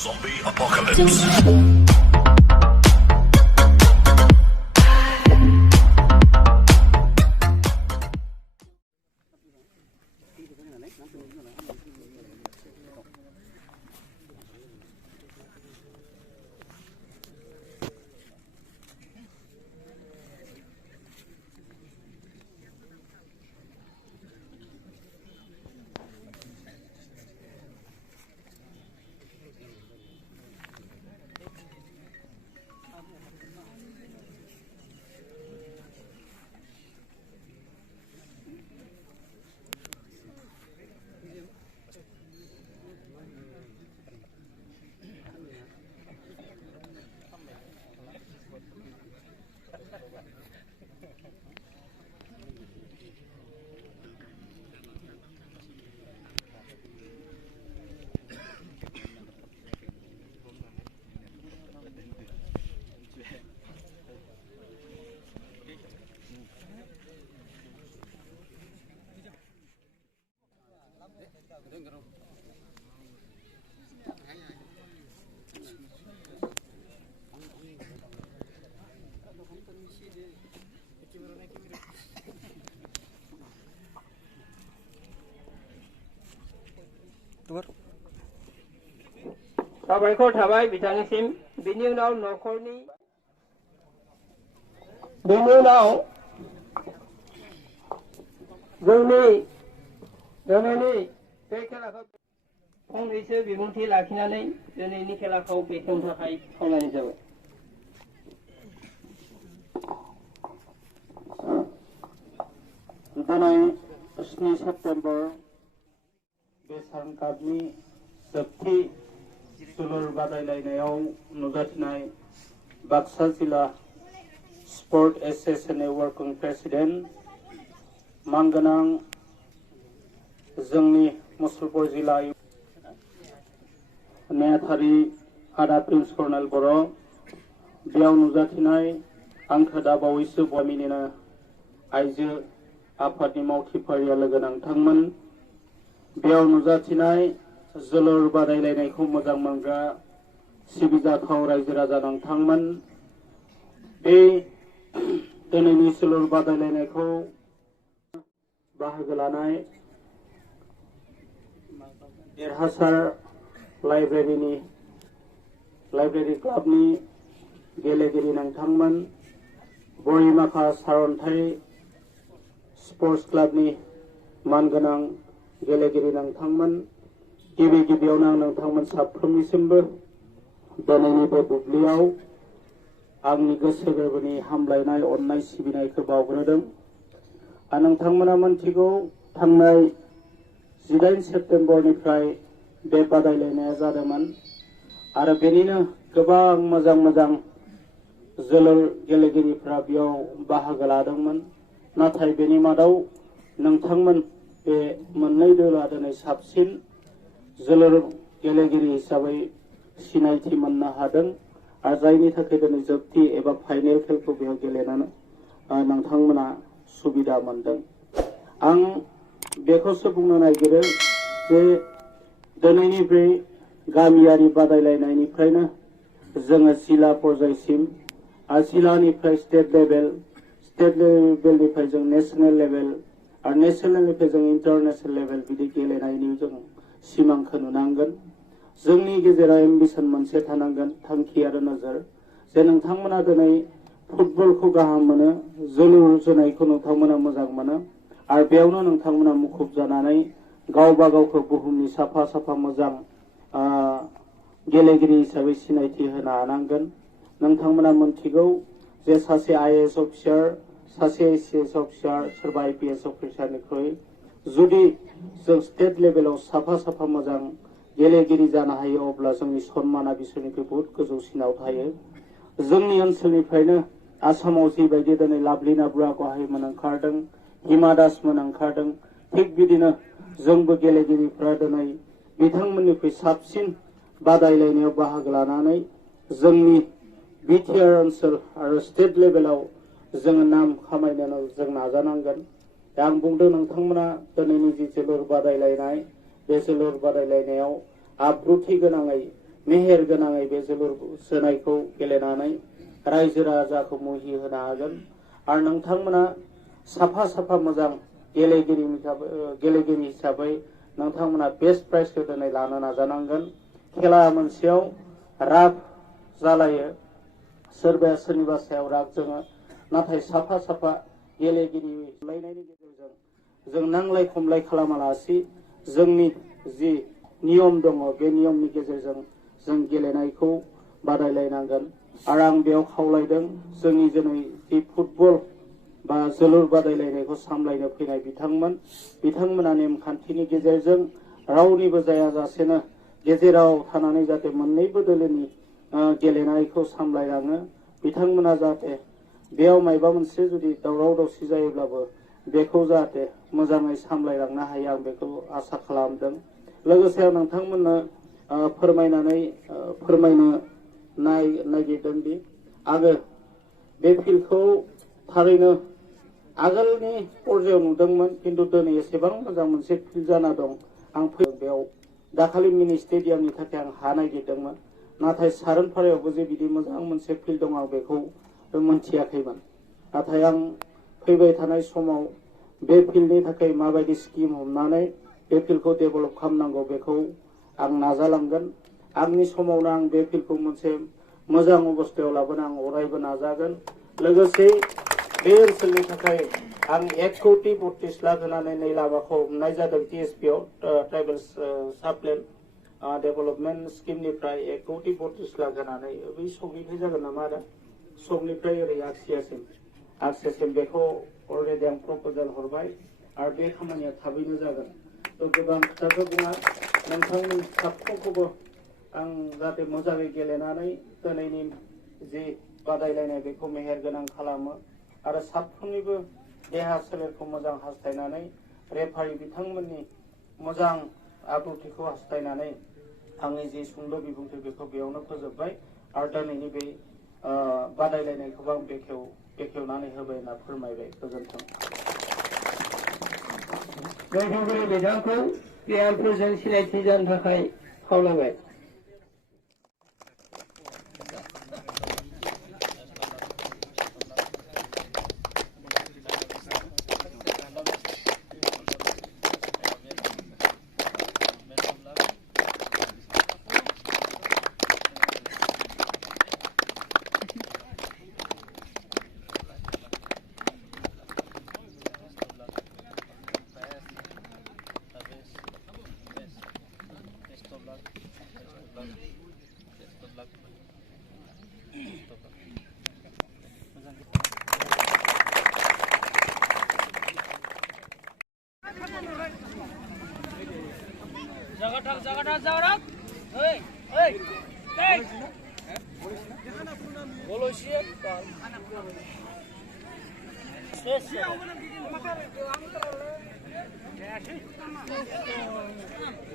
Zombie apocalypse. साबायखर थाबाय बिथांनिसिम बिनि उनाव नखरनि बिनि उनाव जोंनि दिनैनि बे खेलाखौ फंनैसो बिबुंथि लाखिनानै दिनैनि खेलाखौ बेखेवनो थाखाय खावलायनाय जाबाय। दिनै 7 सेप्तेम्बर बे सानकापनि जोबथि जोलुर बादायलायनायाव नुजाथिनाय बाक्सा जिल्ला स्पर्ट एसोसिएशननि वर्किं प्रेसिडेन्ट मानगोनां जोंनि मुसलपुर जिल्ला नेहाथारि आदा प्रिन्स कर्नेल बर' बेयाव नुजाथिनाय आंखो दा बावैसो बमिनिनो आइजो आफादनि मावथिफारिया लोगो नांथांमोन बेयाव नुजाथिनाय जोलुर बादायलायनायखौ मोजां मोनग्रा सिबिजाथाव रायजो राजा नोंथांमोन बे दिनैनि जोलुर बादायलायनायखौ बाहागो लानाय देरहासार लाइब्रेरि क्लाबनि गेलेगिरि नोंथांमोन बरिमाखा सारअन्थाइ स्पर्ट्स क्लाबनि मानगोनां गेलेगिरि नोंथांमोन गिबि गिबियावनो आं नोंथांमोन साफ्रोमनिसिमबो दिनैनि बे बुब्लियाव आंनि गोसो गोरबोनि हामलायनाय अननाय सिबिनायखौ बावग्रोदों आरो नोंथांमोना मोनथिगौ थांनाय 18 सेप्तेम्बरनिफ्राय बे बादायलायनाया जादोंमोन आरो बेनिनो गोबां मोजां मोजां जोलुर गेलेगिरिफ्रा बेयाव बाहागो लादोंमोन नाथाय बेनि मादाव नोंथांमोन बे मोननै दोला दिनै साबसिन जोलुर गेलेगिरि हिसाबै सिनायथि मोननो हादों आरो जायनि थाखाय दिनै जोबथि एबा फाइनेल खेलखौ बेयाव गेलेनानै नोंथांमोना सुबिदा मोनदों आं बेखौसो बुंनो नागिरो जे दिनैनि बे गामियारि बादायलायनायनिफ्रायनो जोङो जिल्ला पर्यायसिम आरो जिल्लानिफ्राय स्टेट लेभेलनिफ्राय जों नेशनेल लेभेल आरो नेशनेलनिफ्राय जों इन्टारनेशनेल लेभेल बिदि गेलेनायनि जों सिमांखौ नुनांगोन जोंनि गेजेराव एम्बिशन मोनसे थानांगोन थांखि आरो नोजोर जे नोंथांमोना दिनै फुटबलखौ गाहाम मोनो जोलुर जोनायखौ नोंथांमोना मोजां मोनो आरो बेयावनो नोंथांमोना मुखुब जानानै गावबा गावखौ बुहुमनि साफा साफा मोजां गेलेगिरि हिसाबै सिनायथि होनो हानांगोन नोंथांमोना मोनथिगौ जे सासे आईएएस अफिसार सासे एसीएस अफिसार सोरबा आईपीएस अफिसारनिख्रुइ जुदि जों स्टेट लेभेलाव साफा साफा मोजां गेलेगिरि जानो हायो अब्ला जोंनि सन्माना बिसोरनिख्रुइ बहुत गोजौसिनाव थायो जोंनि ओनसोलनिफ्रायनो आसामाव जिबायदि दिनै लाभलिना बुरा गहायमोन ओंखारदों हिमा दासमोन ओंखारदों थिग बिदिनो जोंबो गेलेगिरिफ्रा दिनै बिथांमोननिख्रुइ साबसिन बादायलायनायाव बाहागो लानानै जोंनि बिटिआर ओनसोल आरो स्टेट लेभेलाव जोङो नाम खामायनो जों नाजानांगोन आं बुंदों नोंथांमोना दिनैनि जि जोलुर बादायलायनाय बे जोलुर बादायलायनायाव आब्रुथि गोनाङै मेहेर गोनाङै बे जोलुर जोनायखौ गेलेनानै रायजो राजाखौ मुहि होनो हागोन आरो नोंथांमोना साफा साफा मोजां गेलेगिरि हिसाबै नोंथांमोना बेस्ट प्राइजखौ दिनै लानो नाजानांगोन। खेला मोनसेयाव राग जालायो, सोरबाया सोरनिबा सायाव राग जोङो, नाथाय साफा साफा गेलेगिरि लायनायनि गेजेरजों जों नांलाय खमलाय खालामालासि जोंनि जि नियम दङ बे नियमनि गेजेरजों जों गेलेनायखौ बादायलायनांगोन आरो आं बेयाव खावलायदों जोंनि दिनै जि फुटबल बा जोलुर बादायलायनायखौ सामलायनो फैनाय बिथांमोना नेमखान्थिनि गेजेरजों रावनिबो जायाजासेनो गेजेराव थानानै जाहाथे मोननैबो दोलोनि गेलेनायखौ सामलायलाङो। बिथांमोना जाहाथे बेयाव मायबा मोनसे जुदि दावराव दावसि जायोब्लाबो बेखौ जाहाथे मोजाङै सामलायलांनो हायो आं बेखौ आसा खालामदों। लोगोसे आं नोंथांमोननो फोरमायनो नागिरदों दि आङो बे फिल्डखौ थारैनो आगोलनि पर्यायाव नुदोंमोन, खिन्थु दिनै एसेबां मोजां मोनसे फिल्ड जाना दं। आं बेयाव दाखालि मिनि स्टेडियामनि थाखाय आं हा नागिरदोंमोन, नाथाय सारोनपारायावबो जे बिदि मोजां मोनसे फिल्ड दं आं बेखौ मोनथियाखैमोन। नाथाय आं फैबाय थानाय समाव बे फिल्डनि थाखाय माबायदि स्किम हमनानै बे फिल्डखौ डेभेलप खालामनांगौ बेखौ आं नाजालांगोन। आंनि समावनो आं बे फिल्डखौ मोनसे मोजां अबस्थायाव लाबोनो आं अरायबो नाजागोन। लोगोसे बे ओनसोलनि थाखाय आं 1,32 लाख होनानै नै लामाखौ हमनाय जादों TSP आव ट्राइबेल साप्लेन डेभेलपमेन्ट स्किमनिफ्राय 1,32 लाख होनानै बै सकनिफ्राय जागोन नामा आरो सकनिफ्राय ओरै आक्सियासिम बेखौ अलरेडि आं प्रप'जाल हरबाय आरो बे खामानिया थाबैनो जागोन। गोबां खोथाखौ बुङा, नोंथांनि साफ्रोमखौबो आं जाहाथे मोजाङै गेलेनानै दिनैनि जि बादायलायनाय बेखौ मेहेर गोनां खालामो आरो साफ्रोमनिबो देहा सोलेरखौ मोजां हास्थायनानै रेफारि बिथांमोननि मोजां आब्रुथिखौ हास्थायनानै आंनि जि सुंद' बिबुंथि बेखौ बेयावनो फोजोबबाय आरो दिनैनि बे बादायलायनायखौबो आं बेखेवनानै होबाय होनना फोरमायबाय। गोजोन्थों। गौथमपुरि बिथांखौ प्लेयारफोरजों सिनायथि जानो थाखाय खावलायबाय।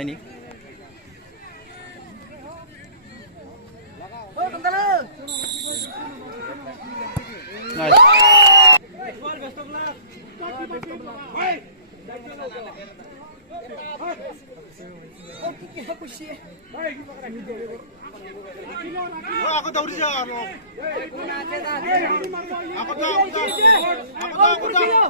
Ini. Nice. Aku tahu dia. Aku tahu.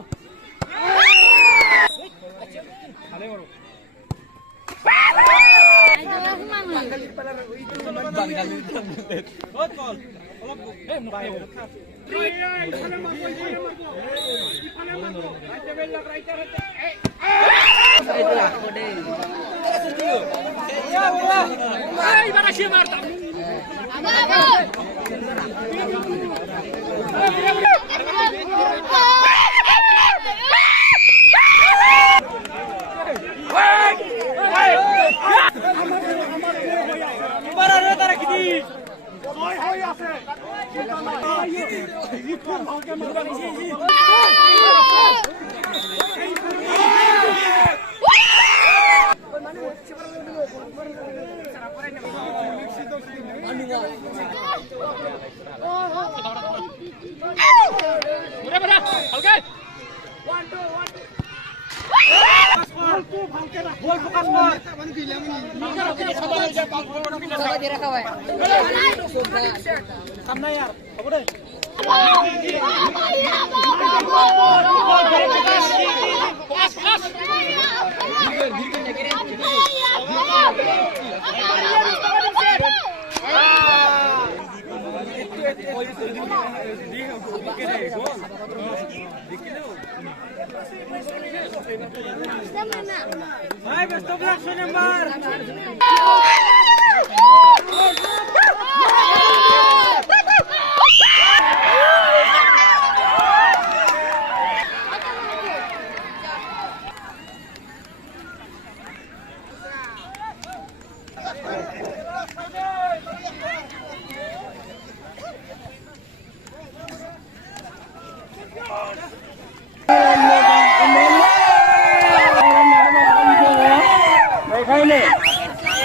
बेखायनो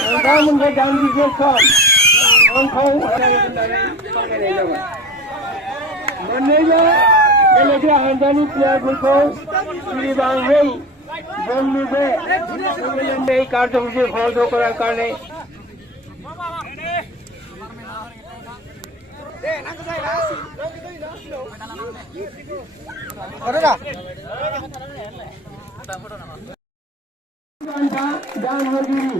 नोंथांमोनखौ दान्दिसे सम नोंखौ होननानै खावलायनाय जाबाय मोननैबो गेलेग्रा हान्जानि प्लेयारफोरखौ सिरिबाङै जोंनि बे गेलेनाय कार्यसुचि फल' করার কারণে दानहरगिरि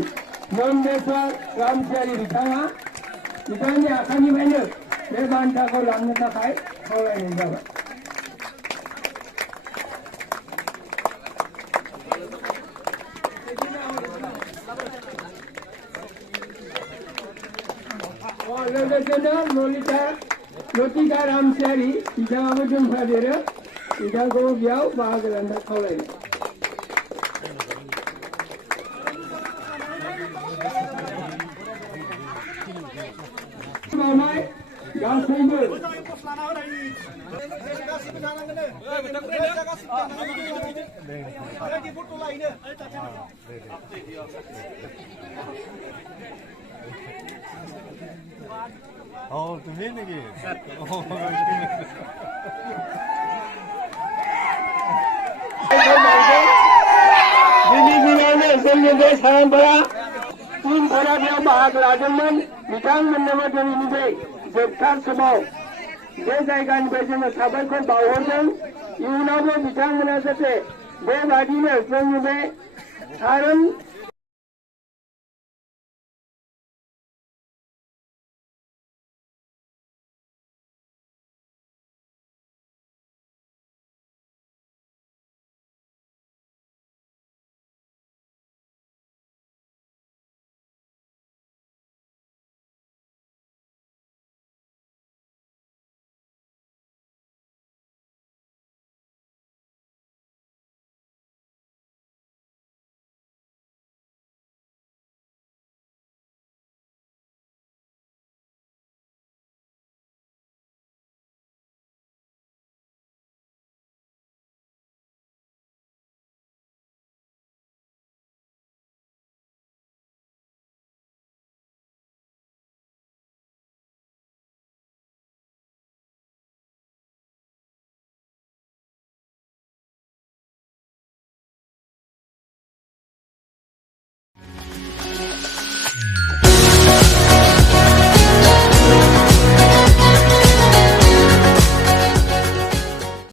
नन्देश्वर रामसियारि बिथांनि आखाइनिफ्रायनो बे बान्थाखौ लांनो थाखाय खावलायनाय जाबाय। लोगोसेनो लतिका रामसियारि बिथाङाबो दोनफादेरो बिथांखौ बेयाव बाहागो लानो खावलायनाय। गासैबो तुम्ही निघे दिनै दिनावनो जोंनि बे सारांफोरा टीमफोरा बेयाव बाहागो लादोंमोन बिथांमोननोबो दिनैनिफ्राय जोबथा समाव बे जायगानिफ्राय जोङो साबायखर बावहरदों। इयुनावबो बिथांमोना जाहाथे बेबादिनो जोंनि बे सारोन